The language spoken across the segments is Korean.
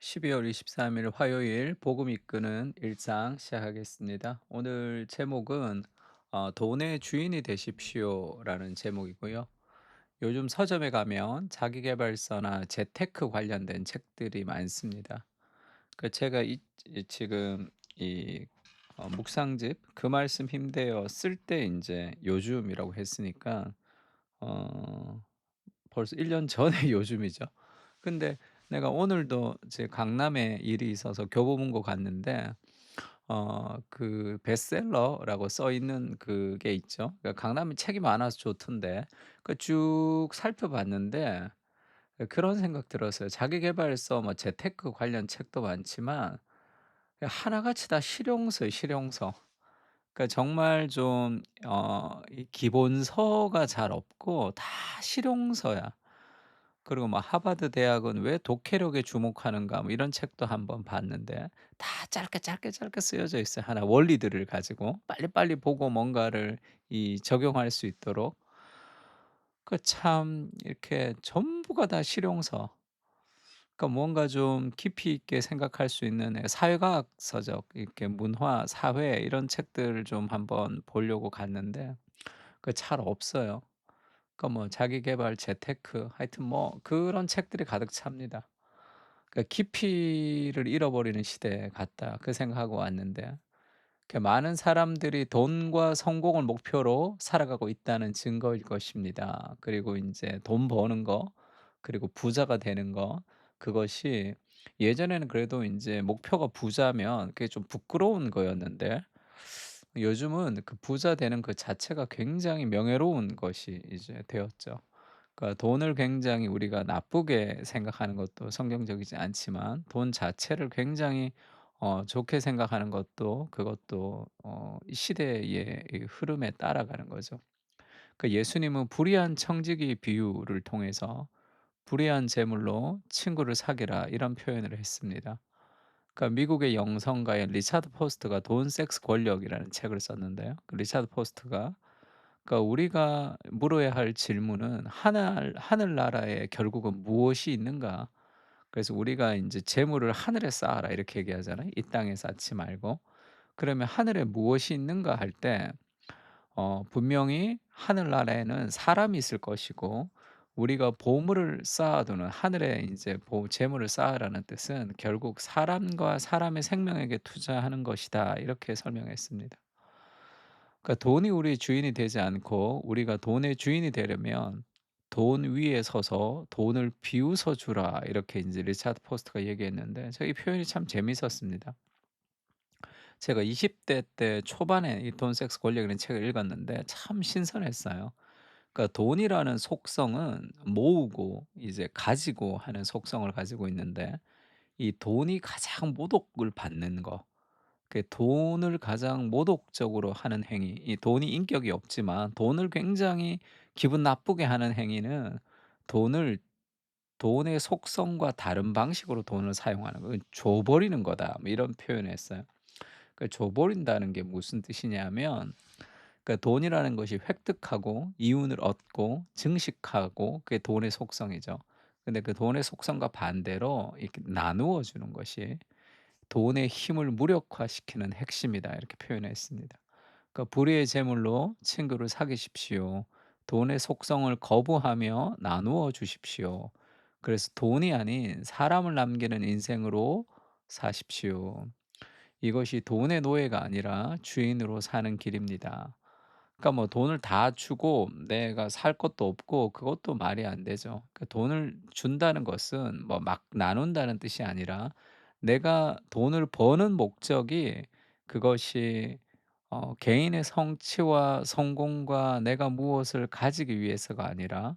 12월 23일 화요일 복음 이끄는 일상 시작하겠습니다. 오늘 제목은 돈의 주인이 되십시오라는 제목이고요. 요즘 서점에 가면 자기계발서나 재테크 관련된 책들이 많습니다. 제가 지금 이 묵상집 그 말씀 힘대어 쓸 때 이제 요즘이라고 했으니까 어 벌써 1년 전의 요즘이죠. 근데 내가 오늘도 제 강남에 일이 있어서 교보문고 갔는데 그 베스트셀러라고 써 있는 그게 있죠. 그러니까 강남에 책이 많아서 좋던데 쭉 살펴봤는데 그런 생각 들었어요. 자기계발서 뭐 재테크 관련 책도 많지만 하나같이 다 실용서예요, 실용서. 그러니까 정말 좀 이 기본서가 잘 없고 다 실용서야. 그리고 뭐 하버드 대학은 "왜 독해력에 주목하는가." 뭐 이런 책도 한번 봤는데 다 짧게, 짧게, 짧게 쓰여져 있어요. 하나 원리들을 가지고 빨리빨리 보고 뭔가를 적용할 수 있도록. 참 이렇게 전부가 다 실용서. 그러니까 뭔가 좀 깊이 있게 생각할 수 있는 사회과학 서적 이렇게 문화, 사회 이런 책들을 좀 한번 보려고 갔는데 잘 없어요. 그러니까 뭐 자기계발, 재테크 하여튼 뭐 그런 책들이 가득 찹니다. 그러니까 '깊이를 잃어버리는 시대에 갔다.' 그 생각하고 왔는데 많은 사람들이 돈과 성공을 목표로 살아가고 있다는 증거일 것입니다. 그리고 인제 돈 버는 거 그리고 부자가 되는 거 그것이 예전에는 그래도 인제 목표가 부자면 그게 좀 부끄러운 거였는데 요즘은 그 부자 되는 그 자체가 굉장히 명예로운 것이 이제 되었죠. 그러니까 돈을 굉장히 우리가 나쁘게 생각하는 것도 성경적이지 않지만 돈 자체를 굉장히 좋게 생각하는 것도 그것도 이 시대의 이 흐름에 따라가는 거죠. 예수님은 불의한 청지기 비유를 통해서 "불의한 재물로 친구를 사귀라." 이런 표현을 했습니다. 미국의 영성가인 리차드 포스트가 돈, 섹스, 권력이라는 책을 썼는데요. 리차드 포스트가 우리가 물어야 할 질문은 하늘나라에 결국은 무엇이 있는가?" 그래서 우리가 이제 "재물을 하늘에 쌓아라." 이렇게 얘기하잖아요. 이 땅에 쌓지 말고. 그러면 하늘에 무엇이 있는가 할 때 분명히 하늘나라에는 사람이 있을 것이고 우리가 보물을 쌓아두는 하늘에 이제 보 재물을 쌓으라는 뜻은 결국 "사람과 사람의 생명에게 투자하는 것이다." 이렇게 설명했습니다. 돈이 우리의 주인이 되지 않고 우리가 돈의 주인이 되려면 "돈 위에 서서 돈을 비웃어 주라." 이렇게 인제 리차드 포스트가 얘기했는데 이 표현이 참 재미있었습니다. 제가 20대 때 초반에 이 돈, 섹스, 권력이라는 책을 읽었는데 참 신선했어요. 돈이라는 속성은 모으고 이제 가지고 하는 속성을 가지고 있는데 이 돈이 가장 모독을 받는 거 돈을 가장 모독적으로 하는 행위 이 돈이 인격이 없지만 돈을 굉장히 기분 나쁘게 하는 행위는 돈을 돈의 속성과 다른 방식으로 돈을 사용하는 거 줘 버리는 거다." 뭐 이런 표현을 했어요. 줘 버린다는 게 무슨 뜻이냐면 돈이라는 것이 획득하고 이윤을 얻고 증식하고 그게 돈의 속성이죠. 근데 그 돈의 속성과 반대로 이렇게 나누어 주는 것이 돈의 힘을 무력화시키는 핵심이다. 이렇게 표현했습니다. 불의의 제물로 친구를 사귀십시오. 돈의 속성을 거부하며 나누어 주십시오. 그래서 돈이 아닌 사람을 남기는 인생으로 사십시오. 이것이 돈의 노예가 아니라 주인으로 사는 길입니다. 뭐 돈을 다 주고 내가 살 것도 없고 그것도 말이 안 되죠. 돈을 준다는 것은 뭐 막 나눈다는 뜻이 아니라 내가 돈을 버는 목적이 그것이 개인의 성취와 성공과 내가 무엇을 가지기 위해서가 아니라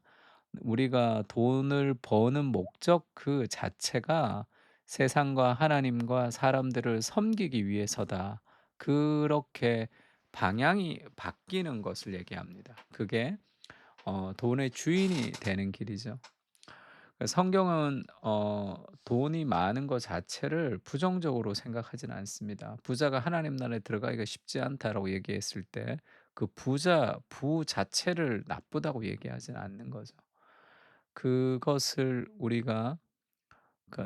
우리가 돈을 버는 목적 그 자체가 '세상과 하나님과 사람들을 섬기기 위해서다.' 그렇게 방향이 바뀌는 것을 얘기합니다. 그게 돈의 주인이 되는 길이죠. 성경은 돈이 많은 것 자체를 부정적으로 생각하지는 않습니다. "부자가 하나님 나라에 들어가기가 쉽지 않다."라고 얘기했을 때 그 부 자체를 나쁘다고 얘기하지는 않는 거죠. 그것을 우리가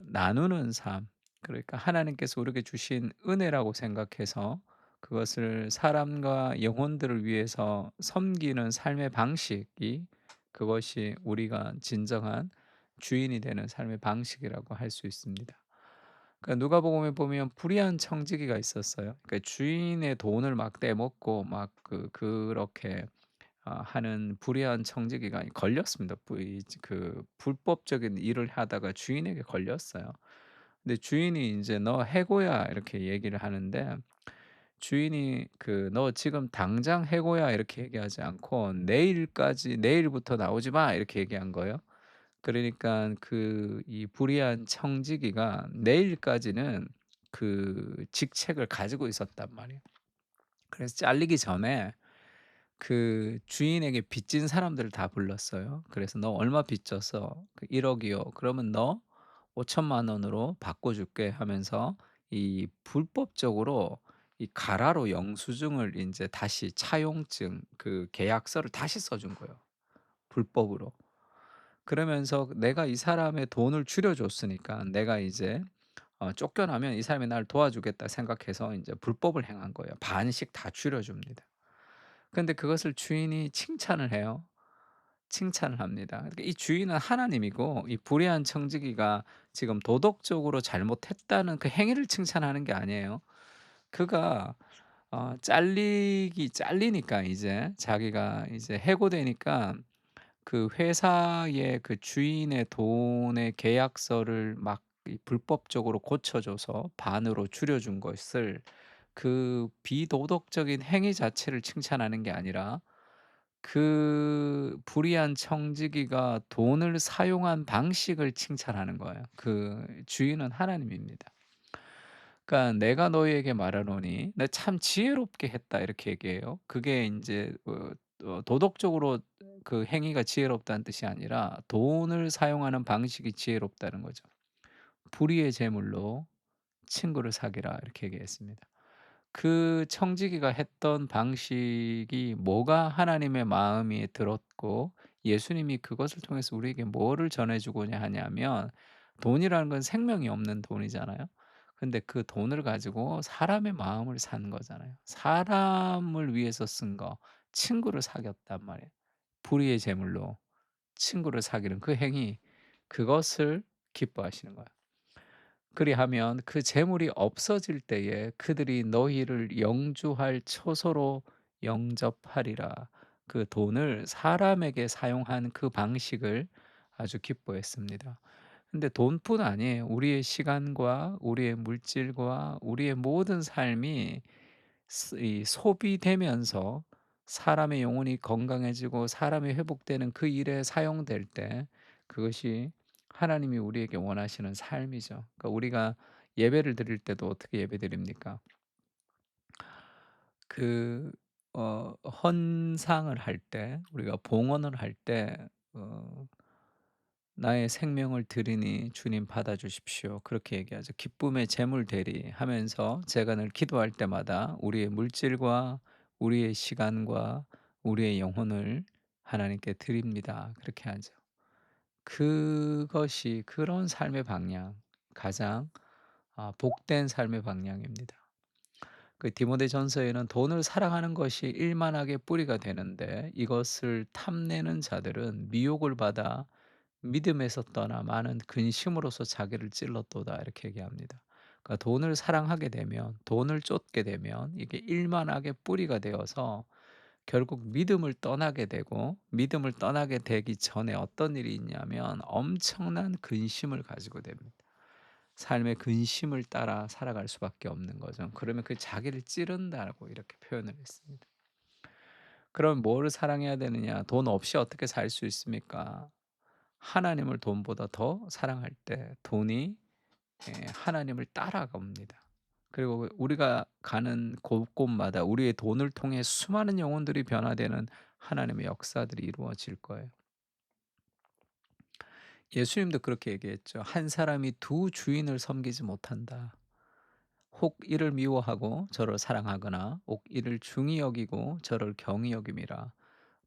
나누는 삶, 그러니까 하나님께서 우리에게 주신 은혜라고 생각해서 그것을 사람과 영혼들을 위해서 섬기는 삶의 방식이, 그것이 우리가 진정한 주인이 되는 삶의 방식이라고 할 수 있습니다. 누가복음에 보면 불의한 청지기가 있었어요. 주인의 돈을 막 떼먹고 막 그렇게 하는 불의한 청지기가 걸렸습니다. 불법적인 일을 하다가 주인에게 걸렸어요. 근데 주인이 인제 "너 해고야." 이렇게 얘기를 하는데, 주인이 "너 지금 당장 해고야." 이렇게 얘기하지 않고 "내일까지, 내일부터 나오지 마." 이렇게 얘기한 거예요. 그러니깐 이 불의한 청지기가 내일까지는 그 직책을 가지고 있었단 말이에요. 그래서 잘리기 전에 주인에게 빚진 사람들을 다 불렀어요. 그래서 "너 얼마 빚졌어?" 1 억이요." "그러면 너 5천만 원으로 바꿔 줄게." 하면서 이 불법적으로 이 가라로 영수증을 인제 다시 차용증, 계약서를 다시 써준 거예요, 불법으로. 그러면서 내가 이 사람의 돈을 줄여 줬으니까 내가 이제 쫓겨나면 이 사람이 나를 도와주겠다 생각해서 인제 불법을 행한 거예요. 반씩 다 줄여 줍니다. 근데 그것을 주인이 칭찬을 해요. 칭찬을 합니다. 그러니까 이 주인은 하나님이고, 이 불의한 청지기가 지금 도덕적으로 잘못했다는 그 행위를 칭찬하는 게 아니에요. 그가 잘리니까 이제 자기가 이제 해고되니까 그 회사의 그 주인의 돈의 계약서를 막 이 불법적으로 고쳐 줘서 반으로 줄여 준 것을, 그 비도덕적인 행위 자체를 칭찬하는 게 아니라 그 불의한 청지기가 돈을 사용한 방식을 칭찬하는 거예요. 주인은 하나님입니다. 그러니까 "내가 너희에게 말하노니 내 참 지혜롭게 했다." 이렇게 얘기해요. 그게 인제 도덕적으로 그 행위가 지혜롭다는 뜻이 아니라 돈을 사용하는 방식이 지혜롭다는 거죠. "불의의 제물로 친구를 사귀라." 이렇게 얘기했습니다. 그 청지기가 했던 방식이 뭐가 하나님의 마음에 들었고, 예수님이 그것을 통해서 우리에게 뭐를 전해 주고자 하냐면, 돈이라는 건 생명이 없는 돈이잖아요. 근데 그 돈을 가지고 사람의 마음을 산 거잖아요. 사람을 위해서 쓴 거, 친구를 사귀었단 말이에요. 불의의 제물로 친구를 사귀는 그 행위, 그것을 기뻐하시는 거예요. 그리하면 그 재물이 없어질 때에 그들이 너희를 영주할 처소로 영접하리라. 그 돈을 사람에게 사용한 그 방식을 아주 기뻐했습니다. 근데 돈뿐 아니에요. 우리의 시간과 우리의 물질과 우리의 모든 삶이 소비되면서 사람의 영혼이 건강해지고 사람이 회복되는 그 일에 사용될 때, 그것이 하나님이 우리에게 원하시는 삶이죠. 그러니까 우리가 예배를 드릴 때도 어떻게 예배드립니까? 그 헌상을 할 때, 우리가 봉헌을 할 때 "나의 생명을 드리니 주님 받아 주십시오." 그렇게 얘기하죠. "기쁨의 제물 되리." 하면서 제가 늘 기도할 때마다 우리의 물질과 우리의 시간과 우리의 영혼을 하나님께 드립니다. 그렇게 하죠. 그것이, 그런 삶의 방향, 가장 복된 삶의 방향입니다. 디모데전서에는 "돈을 사랑하는 것이 일만하게 뿌리가 되는데 이것을 탐내는 자들은 미혹을 받아 믿음에서 떠나 많은 근심으로써 자기를 찔렀도다." 이렇게 얘기합니다. 그러니까 돈을 사랑하게 되면, 돈을 쫓게 되면 이게 일만하게 뿌리가 되어서 결국 믿음을 떠나게 되고, 믿음을 떠나게 되기 전에 어떤 일이 있냐면 엄청난 근심을 가지고 됩니다. 삶의 근심을 따라 살아갈 수밖에 없는 거죠. 그러면 자기를 찌른다고 이렇게 표현을 했습니다. 그럼 뭐를 사랑해야 되느냐? 돈 없이 어떻게 살 수 있습니까? 하나님을 돈보다 더 사랑할 때 돈이 하나님을 따라갑니다. 그리고 우리가 가는 곳곳마다 우리의 돈을 통해 수많은 영혼들이 변화되는 하나님의 역사들이 이루어질 거예요. 예수님도 그렇게 얘기했죠. "한 사람이 두 주인을 섬기지 못한다. 혹 이를 미워하고 저를 사랑하거나 혹 이를 중히 여기고 저를 경히 여김이라.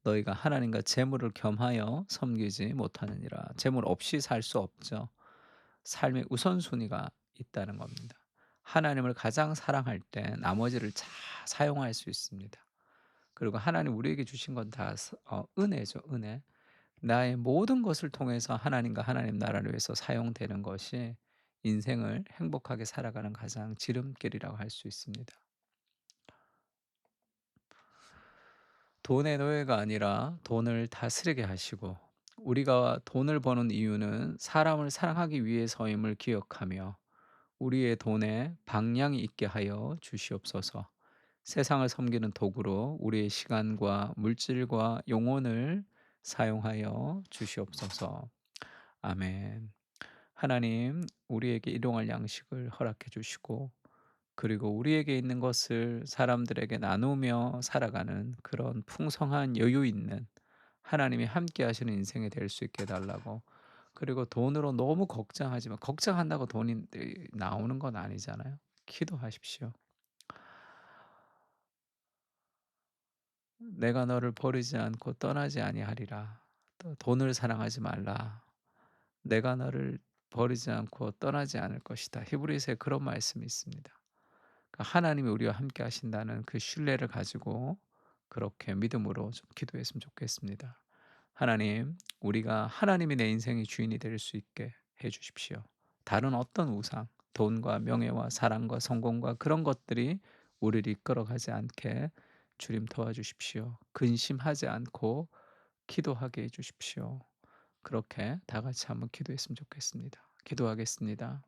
너희가 하나님과 재물을 겸하여 섬기지 못하느니라." 재물 없이 살 수 없죠. 삶의 우선순위가 있다는 겁니다. 하나님을 가장 사랑할 때 나머지를 다 사용할 수 있습니다. 그리고 하나님 우리에게 주신 건 다 은혜죠, 은혜. 나의 모든 것을 통해서 하나님과 하나님 나라를 위해서 사용되는 것이 인생을 행복하게 살아가는 가장 지름길이라고 할 수 있습니다. 돈의 노예가 아니라 돈을 다스리게 하시고, 우리가 돈을 버는 이유는 사람을 사랑하기 위해서임을 기억하며 우리의 돈에 방향이 있게 하여 주시옵소서. 세상을 섬기는 도구로 우리의 시간과 물질과 영혼을 사용하여 주시옵소서. 아멘. 하나님, 우리에게 일용할 양식을 허락해 주시고, 그리고 우리에게 있는 것을 사람들에게 나누며 살아가는 그런 풍성한 여유 있는 하나님이 함께 하시는 인생이 될 수 있게 해 달라고. 그리고 돈으로 너무 걱정하지 마. 걱정한다고 돈이 나오는 건 아니잖아요. 기도하십시오. "내가 너를 버리지 않고 떠나지 아니하리라." 또 "돈을 사랑하지 말라. 내가 너를 버리지 않고 떠나지 않을 것이다." 히브리서에 그런 말씀이 있습니다. 그러니까 하나님이 우리와 함께 하신다는 그 신뢰를 가지고 그렇게 믿음으로 좀 기도했으면 좋겠습니다. 하나님, 우리가 하나님이 내 인생의 주인이 될 수 있게 해 주십시오. 다른 어떤 우상, 돈과 명예와 사랑과 성공과 그런 것들이 우리를 이끌어가지 않게 주님 도와주십시오. 근심하지 않고 기도하게 해 주십시오. 그렇게 다 같이 한번 기도했으면 좋겠습니다. 기도하겠습니다.